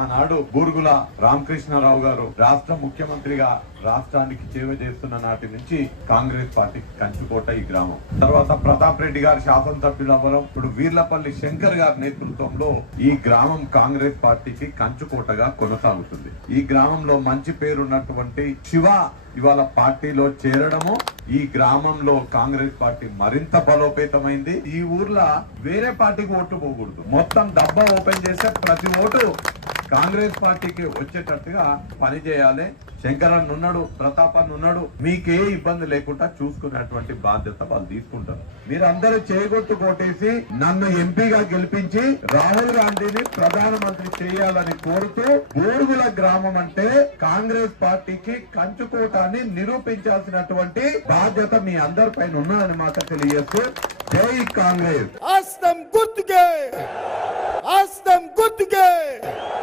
ఆనాడు బూరుగుల రామకృష్ణారావు గారు రాష్ట్ర ముఖ్యమంత్రిగా రాష్ట్రానికి సేవ చేస్తున్న నాటి నుంచి కాంగ్రెస్ పార్టీ కంచుకోట ఈ గ్రామం. తర్వాత ప్రతాప్ రెడ్డి గారు శాసనసభ్యులు అవ్వడం, ఇప్పుడు వీర్లపల్లి శంకర్ గారి నేతృత్వంలో ఈ గ్రామం కాంగ్రెస్ పార్టీకి కంచుకోటగా కొనసాగుతుంది. ఈ గ్రామంలో మంచి పేరున్నటువంటి శివ ఇవాళ పార్టీలో చేరడము ఈ గ్రామంలో కాంగ్రెస్ పార్టీ మరింత బలోపేతమైంది. ఈ ఊర్లో వేరే పార్టీకి ఓట్లు పోకూడదు, మొత్తం డబ్బా ఓపెన్ చేస్తే ప్రతి ఓటు కాంగ్రెస్ పార్టీకి వచ్చేటట్టుగా పనిచేయాలి. శంకరన్ ఉన్నాడు, ప్రతాపన్ ఉన్నాడు, మీకే ఇబ్బంది లేకుండా చూసుకునేటువంటి బాధ్యత వాళ్ళు తీసుకుంటారు. మీరందరూ చేయగొట్టు కొట్టేసి నన్ను ఎంపీగా గెలిపించి రాహుల్ గాంధీని ప్రధానమంత్రి చేయాలని కోరుతూ బూరుగుల గ్రామం అంటే కాంగ్రెస్ పార్టీకి కంచుకోటాన్ని నిరూపించాల్సినటువంటి బాధ్యత మీ అందరిపైన ఉన్నదని మాట తెలియజేస్తూ జై కాంగ్రెస్. ఆస్తం గుర్తుకే